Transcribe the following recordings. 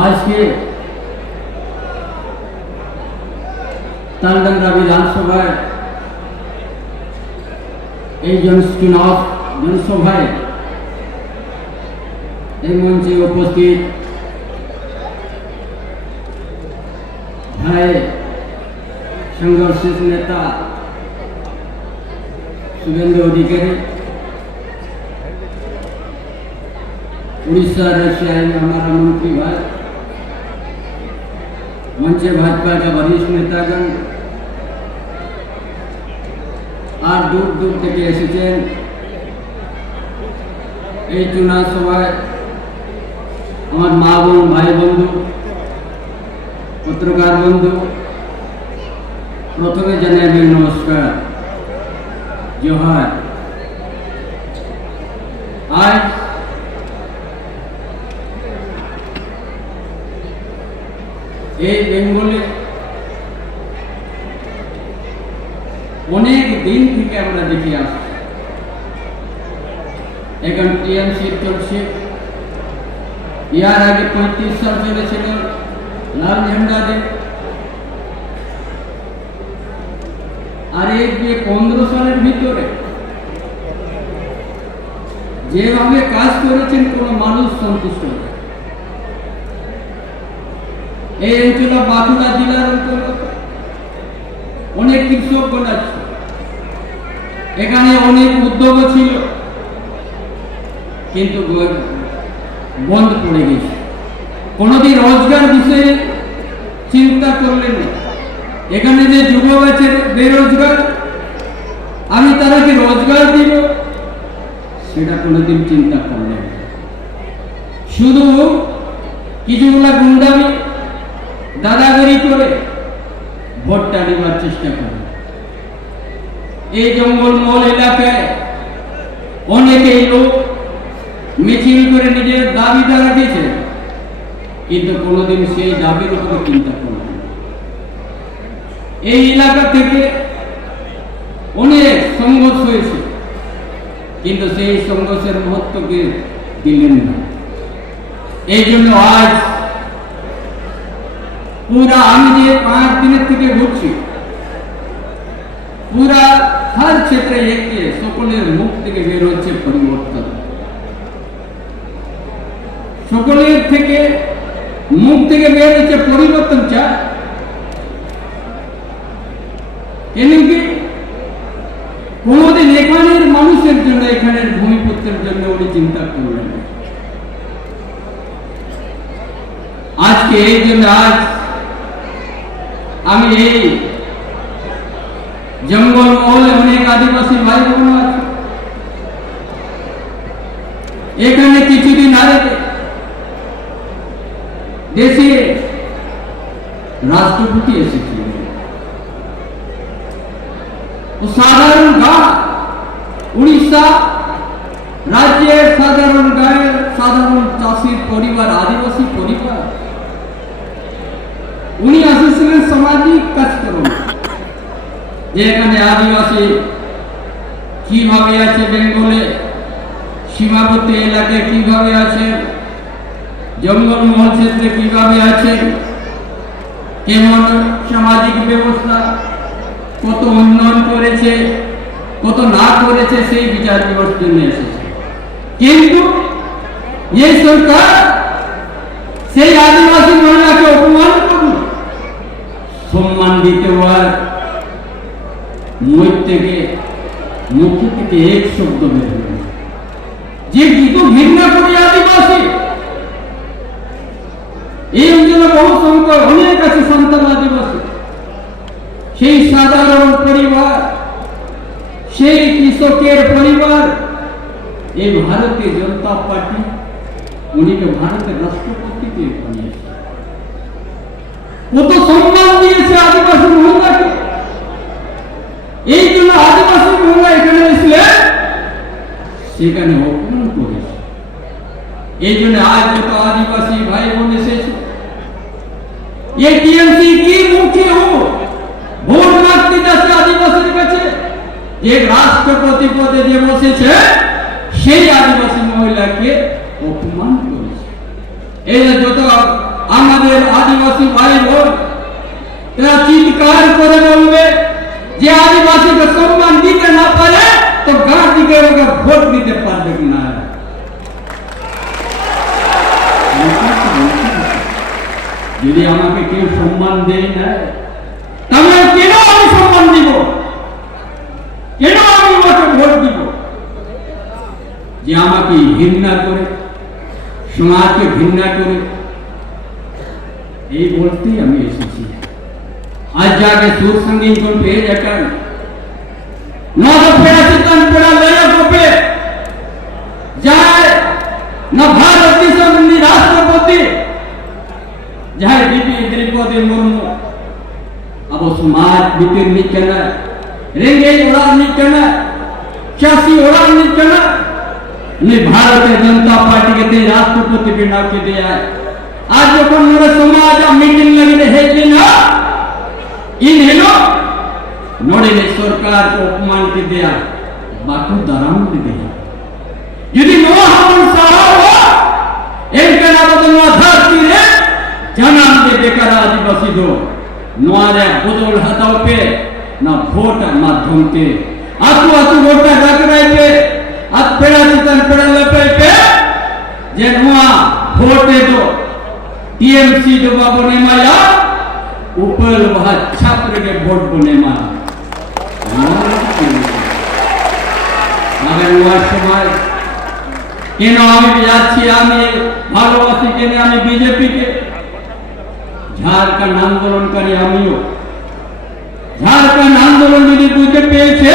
আজকে তালডাংরা বিধানসভায় এই জনসভায় এই মঞ্চে উপস্থিত ভাই সংঘর্ষের নেতা শুভেন্দু অধিकारी, उड़ीसा से आए हमारा मंत्री भाई, मंच भाजपा का वरिष्ठ नेतागण और दूर दूर থেকে এসেছেন এই চুনাव সভায়। আমার মা বোন ভাই বন্ধু পত্রকার বন্ধু, প্রথমে জানাই নমস্কার, জোহার। আজ এই বেঙ্গলে অনেক দিন থেকে আমরা দেখে আসছি, এখন টিএমসি চলছে। ইয়ার আগে 35 সাল চলেছিল লাল ঝান্ডা দিয়ে, আর এই 15 সালের ভিতরে যেভাবে কাজ করেছেন কোন মানুষ সন্তুষ্ট নয়। এই অঞ্চল বাঁকুড়া জেলার অন্তর্গত অনেক কৃষক আছে, এখানে অনেক উদ্যোগ ছিল কিন্তু বন্ধ পড়ে গেছে। কোনদিন রোজগার বিষয়ে চিন্তা করলেন না। এখানে যে যুবক আছে বেরোজগার, আমি তাদেরকে রোজগার দিব সেটা কোনদিন চিন্তা করলেন না। শুধু কিছুগুলা গুন্ডামি দাদাগিরি করে ভোটটা নেবার চেষ্টা করে। এই জঙ্গলমহল এলাকায় অনেকেই লোক মিছিল করে নিজের দাবি দাঁড়িয়েছে, কিন্তু কোনোদিন সেই দাবির উপরে চিন্তা করলেন না। এই এলাকা থেকে অনেক সংঘর্ষ হয়েছে, কিন্তু সেই সংঘর্ষের মহত্বকে দিলেন না। এই জন্য আজ पूरा हम जो 5 दिन থেকে ঘুরছি, पूरा हर क्षेत्र एक সকলের মুখ থেকে বের হচ্ছে পরিবর্তন। সকলের থেকে মুখ থেকে বের হচ্ছে পরিবর্তন চায়। কেন কি কোনদিন এখানের মানুষের জন্য, এখানের ভূমিপুত্রের জন্য উনি চিন্তা করলেন। আজকে এই জন্য আজ আমি এই জঙ্গলমহলে অনেক আদিবাসী ভাই বোন আছে। এখানে কিছুদিন আগে দেশে রাষ্ট্রপতি এসেছিলেন। সাধারণ গাঁ, উড়িষ্যা রাজ্যের সাধারণ গাঁয়ের সাধারণ চাষির পরিবার, আদিবাসী পরিবার, উনি আসেছিলেন সামাজিক কাজকর্ম, যে এখানে আদিবাসী কিভাবে আছে, বেঙ্গলে সীমাবর্তী এলাকায় কিভাবে আছে, জঙ্গলমহল ক্ষেত্রে কিভাবে আছে, কেমন সামাজিক ব্যবস্থা, কত উন্নয়ন করেছে, কত না করেছে, সেই বিচার বিবেচনার জন্য এসেছে। কিন্তু এই সরকার সেই আদিবাসী মহিলাকে অপমান করল, সম্মান দিতে হওয়ার মুখ থেকে 1 শব্দ বের হল যে কিন্তু ঘৃণা করে আদিবাসী। এই অঞ্চলে বহু সংখ্যক অনেক আছে সন্তান আদিবাসী, সেই সাধারণ পরিবার, সেই কৃষকের পরিবার। এই ভারতীয় জনতা পার্টি উনিকে ভারতের রাষ্ট্রপতি বানিয়েছে, কত সম্মান দিয়েছে আদিবাসী মহিলাকে। এই জন্য আদিবাসী মহিলা এখানে এসে সেখানে অপমান করেছে। এই জন্য আজ যত আদিবাসী ভাই বোন এসেছে, এই টিএমসি কি মুখে ভোট মাগতে যাচ্ছে আদিবাসীর কাছে, যে রাষ্ট্রপতি পদে যে বসেছে সেই আদিবাসী মহিলাকে অপমান করেছে। এই যত আমাদের আদিবাসী ভাই বোন তারা চিৎকার করে বলবে যে আদিবাসীকে সম্মান দিতে না পারে তো গাঁ দিকে ওকে ভোট দিতে পারবে না। যদি আমাকে কেউ সম্মান দেয় না তাহলে কেন আমি সম্মান দিব, কেন আমি ওকে ভোট দিব? যে আমাকে ঘৃণা করে, সমাজকে ঘৃণা করে, এই বলতেই আমি এসেছি। आज जाके सूर संगीन को पे जाकर नौ रुपया चितन पड़ा लेने को पे जाए न भारत की सब राष्ट्रपति जाए बीपी द्रौपदी मुर्मू अब समाज बीपी निकलना रेंगे उड़ा निकलना चासी उड़ा निकलना ने भारतीय जनता पार्टी के राष्ट्रपति भी नाम के दिया है। आज जो मेरे समाज मीटिंग लगी रहे ना इन हेलो नोड़े ने सरकार को अपमान के दिया बातों दराम के दिया यदि नोआ हम साहब इनके नाम तो नोआ धरती रे जनाम के बेकार आदिवासी दो नोआ रे बदल हटाओ पे ना वोट माध्यम के आतु आतु वोट रख रहे पे आत पेड़ा चितन पेड़ा लपे पे जे नोआ वोटे दो टीएमसी जो बाबू ने माया ऊपर वहां छात्र के वोट बने मारा मगर वह समय কেন আমি যাচ্ছি, আমি ভালোবাসি কেন আমি বিজেপি কে। ঝাড়খণ্ড আন্দোলনকারী আমিও ঝাড়খণ্ড আন্দোলন যদি বুঝতে পেয়েছে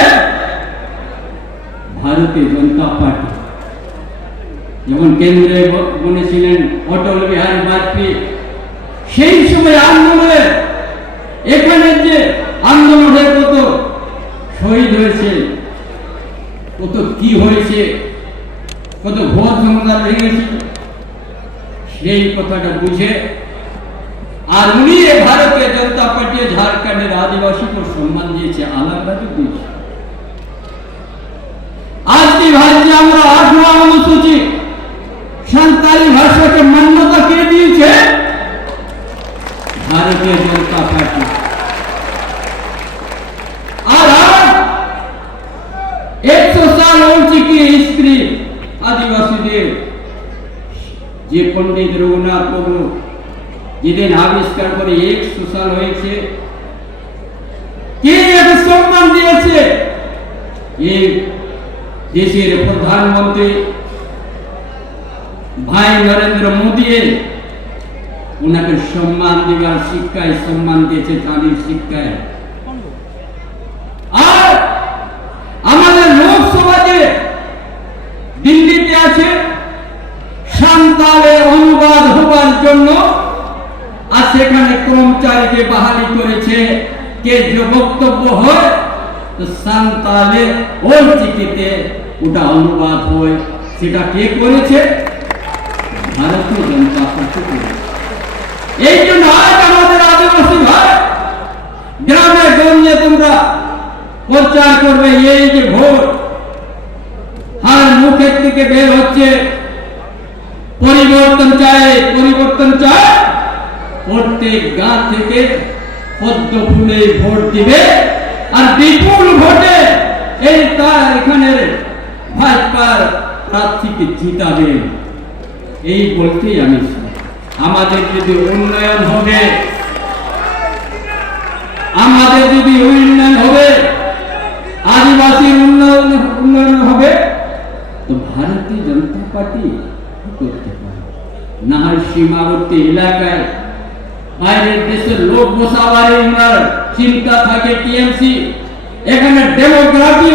ভারতীয় জনতা পার্টি যখন কেন্দ্রে বলেছিলেন অটল বিহারী বাজপেয়ী সেই সময় আন্দোলনে এখানে যে আন্দোলনের কত শহীদ হয়েছে, কত কি হয়েছে, কত ভোট সংগ্রাম ভেঙেছে সেই কথাটা বুঝে আর উনি ভারতীয় জনতা পার্টি ঝাড়খণ্ডের আদিবাসীকে সম্মান দিয়েছে, আলাদাভাবে দিয়েছে। আজকে ভারতে আমরা 8वां অনুসূচি সাঁওতালি ভাষাকে মান্যতা কে দিয়েছে? भारतीय जनता पार्टी। और 100 साल हो चुकी स्त्री आदिवासी देव जे पंडित रघुनाथ मुर्मू যেদিন আবিষ্কার করে 100 সাল হয়েছে কে এত সম্মান দিয়েছে? এই দেশের প্রধানমন্ত্রী ভাই নরেন্দ্র মোদী उनके सम्मान दिवार शिक्षाएं सम्मान दिए चाँदी शिक्षाएं और हमारे लोकसभा दिल्ली सान्ताले अनुवाद होवार जोन्नो आज सेखाने कर्मचारी के बहाली करेছে के जो बक्तव्य है तो सान्ताले ओल चिकिते ওটা অনুবাদ হয় সেটা কে করেছে? ভারতীয় জনতা পার্টি করেছে। এই জন্য আজ আমাদের আদিবাসী ভাই গ্রামে গঞ্জে তোমরা প্রচার করবে এই যে ভোট হার মুখের থেকে বের হচ্ছে পরিবর্তন চাই, পরিবর্তন চাই। প্রত্যেক গাঁ থেকে পদ্ম ফুলে ভোট দিবে আর বিপুল ভোটে এই তার এখানে ভাজপার প্রার্থীকে জিতাবে এই বলতেই আমি আমাদের যদি উন্নয়ন হবে, আমাদের যদি উন্নয়ন হবে, আদিবাসী উন্নয়ন হবে তো ভারতীয় জনতা পার্টি করতে পারে না। হয় সীমাবর্তী এলাকায় বাইরের দেশের লোক বসাবার চিন্তা থাকে টিএমসি, এখানে ডেমোগ্রাফি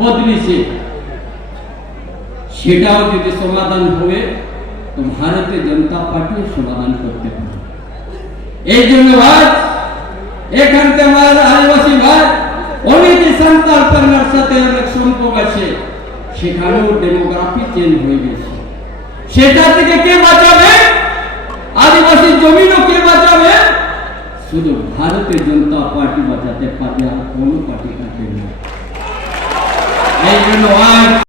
বদলিছে, সেটাও যদি সমাধান হবে তো ভারতীয় জনতা পার্টি সমাধান করতে পারে। এই জন্য আজ এখান থেকে আমার আদিবাসী ভাই অনেকে সান্তাল পারনার সাথে অনেক সম্পর্ক আছে, সেখানেও ডেমোগ্রাফি চেঞ্জ হয়ে গেছে। সেটা থেকে কে বাঁচাবে? আদিবাসী জমিনও কে বাঁচাবে? শুধু ভারতীয় জনতা পার্টি বাঁচাতে পারবে, আর কোনো পার্টি পারবে না। এই জন্য আজ